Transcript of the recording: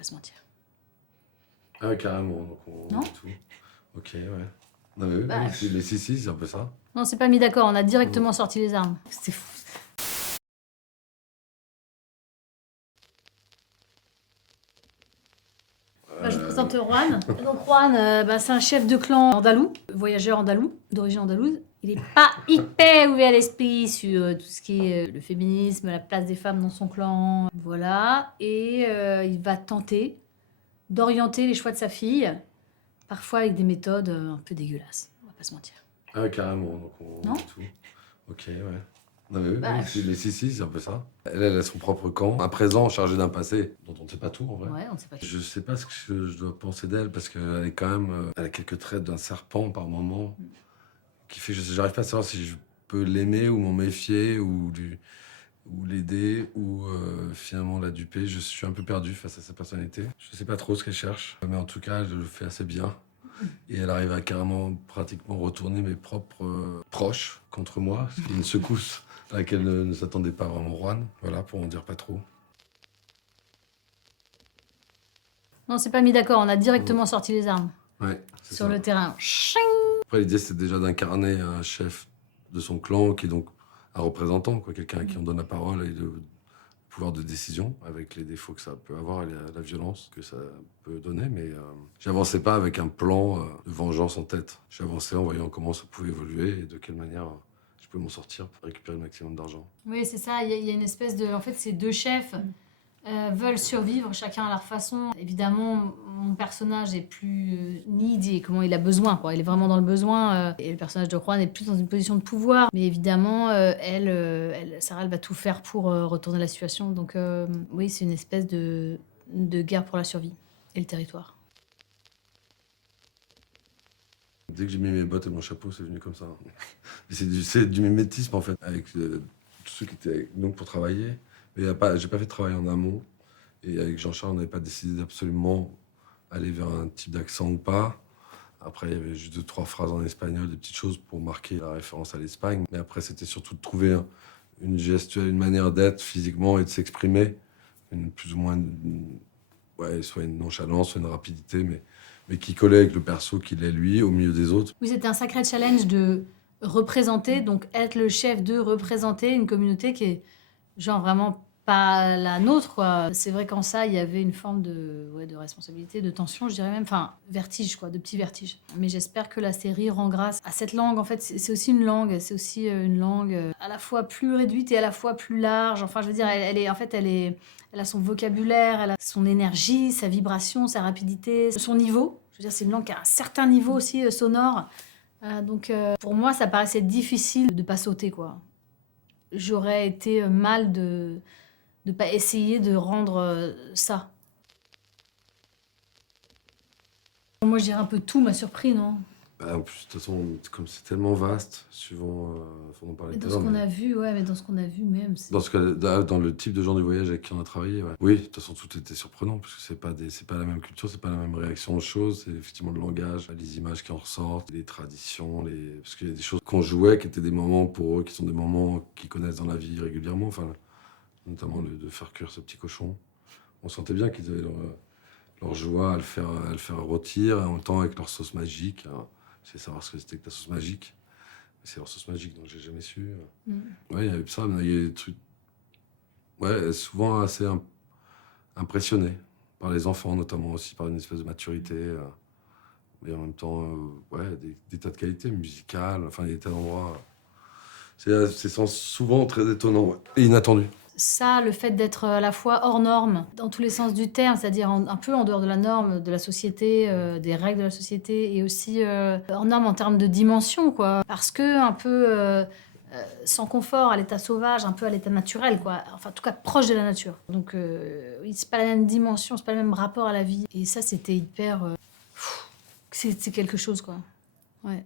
pas se mentir. Ah ouais, carrément, donc on Non. tout. Ok, ouais. Non mais oui, Bah, oui, si, c'est un peu ça. Non, on s'est pas mis d'accord, on a directement sorti les armes. C'était fou. Je vous présente Juan. Donc Juan, c'est un chef de clan andalou, voyageur andalou, d'origine andalouse. Il est pas hyper ouvert d'esprit sur tout ce qui est le féminisme, la place des femmes dans son clan. Voilà. Et il va tenter d'orienter les choix de sa fille, parfois avec des méthodes un peu dégueulasses. On va pas se mentir. Ah ouais, carrément, donc on Non. tout. Ok, ouais. Non mais oui, Bah, si, c'est un peu ça. Elle a son propre camp, un présent chargé d'un passé dont on ne sait pas tout en vrai. Ouais, on sait pas. Je sais pas ce que je dois penser d'elle parce qu'elle est quand même, elle a quelques traits d'un serpent par moment, qui fait, j'arrive pas à savoir si je peux l'aimer ou m'en méfier ou l'aider ou finalement la duper. Je suis un peu perdu face à sa personnalité. Je sais pas trop ce qu'elle cherche, mais en tout cas, elle le fait assez bien. Et elle arrive à carrément, pratiquement retourner mes propres proches contre moi, ce qui est une secousse à laquelle ne s'attendait pas vraiment Juan. Voilà, pour en dire pas trop. Non, on s'est pas mis d'accord, on a directement sorti les armes Ouais, c'est sur ça. le terrain. Après, l'idée, c'est déjà d'incarner un chef de son clan, qui est donc un représentant, quoi, quelqu'un à qui on donne la parole et le pouvoir de décision, avec les défauts que ça peut avoir et la violence que ça peut donner. Mais j'avançais pas avec un plan de vengeance en tête. J'avançais en voyant comment ça pouvait évoluer et de quelle manière je pouvais m'en sortir pour récupérer le maximum d'argent. Oui, c'est ça, il y a une espèce de... En fait, ces deux chefs veulent survivre, chacun à leur façon. Évidemment, mon personnage est plus needy, comment il a besoin, quoi. Il est vraiment dans le besoin. Et le personnage de Juan est plus dans une position de pouvoir. Mais évidemment, Sarah, elle va tout faire pour retourner la situation. Donc oui, c'est une espèce de guerre pour la survie et le territoire. Dès que j'ai mis mes bottes et mon chapeau, c'est venu comme ça. C'est du mimétisme, en fait, avec tous ceux qui étaient avec nous pour travailler. Mais j'ai pas fait de travail en amont. Et avec Jean-Charles, on n'avait pas décidé d'absolument aller vers un type d'accent ou pas. Après, il y avait juste 2-3 phrases en espagnol, des petites choses pour marquer la référence à l'Espagne. Mais après, c'était surtout de trouver une gestuelle, une manière d'être physiquement et de s'exprimer. Plus ou moins, ouais, soit une nonchalance, soit une rapidité, mais qui collait avec le perso qu'il est lui, au milieu des autres. Oui, c'était un sacré challenge de représenter, donc être le chef de représenter une communauté qui est genre vraiment pas la nôtre, quoi. C'est vrai qu'en ça, il y avait une forme de responsabilité, de tension, je dirais même, enfin, vertige, quoi, de petit vertige. Mais j'espère que la série rend grâce à cette langue. En fait, c'est aussi une langue, à la fois plus réduite et à la fois plus large. Enfin, je veux dire, elle a son vocabulaire, elle a son énergie, sa vibration, sa rapidité, son niveau. Je veux dire, c'est une langue qui a un certain niveau aussi sonore. Donc, pour moi, ça paraissait difficile de pas sauter, quoi. J'aurais été mal de ne pas essayer de rendre ça. Moi, je dirais un peu tout m'a surpris, non? En plus, de toute façon, comme c'est tellement vaste, suivant, faut en parler Mais tout dans à ce l'heure. qu'on a vu, ouais, mais dans ce qu'on a vu même. Dans le type de gens du voyage avec qui on a travaillé, ouais. Oui, de toute façon, tout était surprenant, parce que c'est pas la même culture, c'est pas la même réaction aux choses, c'est effectivement le langage, les images qui en ressortent, les traditions, parce qu'il y a des choses qu'on jouait qui étaient des moments pour eux, qui sont des moments qu'ils connaissent dans la vie régulièrement, enfin, notamment de faire cuire ce petit cochon. On sentait bien qu'ils avaient leur joie à le faire rôtir, et en même temps avec leur sauce magique. Alors, je sais savoir ce que c'était que la sauce magique. C'est leur sauce magique, donc j'ai jamais su. Ouais, il y avait ça, mais il y a des trucs. Ouais, souvent assez impressionné par les enfants, notamment aussi, par une espèce de maturité. Mais en même temps, ouais, des tas de qualités musicales, enfin, il y a des tas d'endroits. C'est souvent très étonnant, ouais, et inattendu. Ça, le fait d'être à la fois hors norme, dans tous les sens du terme, c'est-à-dire un peu en dehors de la norme, de la société, des règles de la société, et aussi hors norme en termes de dimension, quoi. Parce que un peu sans confort, à l'état sauvage, un peu à l'état naturel, quoi. Enfin, en tout cas, proche de la nature. Donc, oui, c'est pas la même dimension, c'est pas le même rapport à la vie. Et ça, c'était hyper... c'est quelque chose, quoi. Ouais.